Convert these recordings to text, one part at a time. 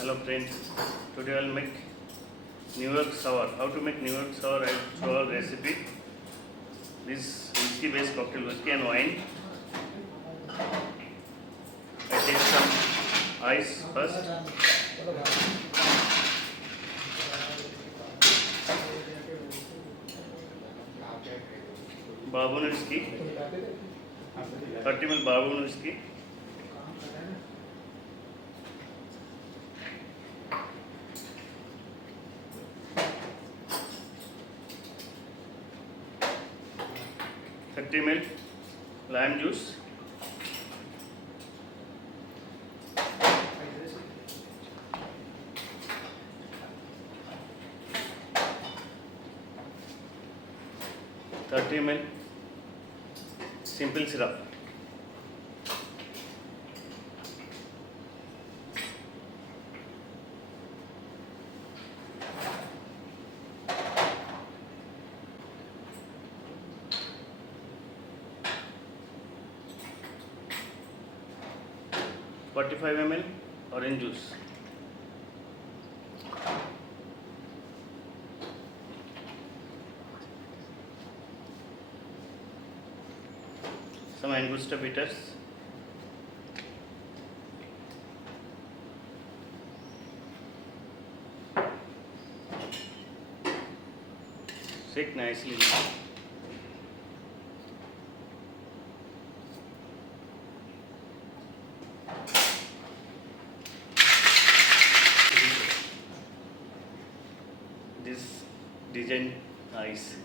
Hello friends, today I'll make New York sour. How to make New York sour? I'll show a recipe. This whiskey based cocktail, whiskey and wine. I take some ice first. Bourbon whiskey, 30 ml bourbon whiskey. ml lime juice, 30 ml simple syrup, (45 ml orange juice), some Angusta bitters, shake nicely. This design ice.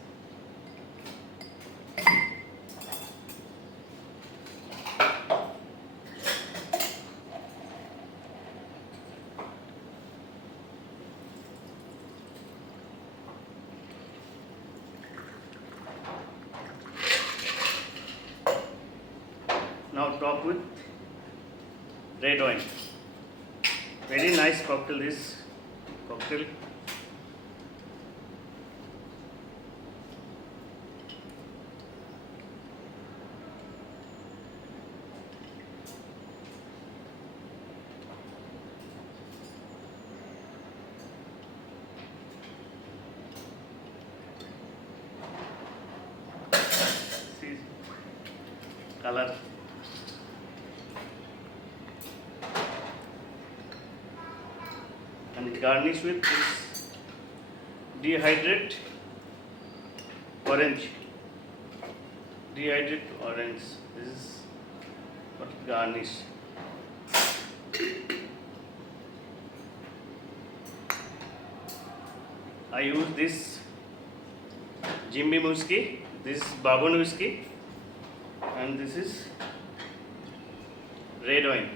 Now top with red wine. Very nice cocktail. This cocktail. See color. And garnish with this dehydrated orange. Dehydrated orange. This is what garnish. I use this Jim Beam whiskey, this bourbon whiskey, and this is red wine.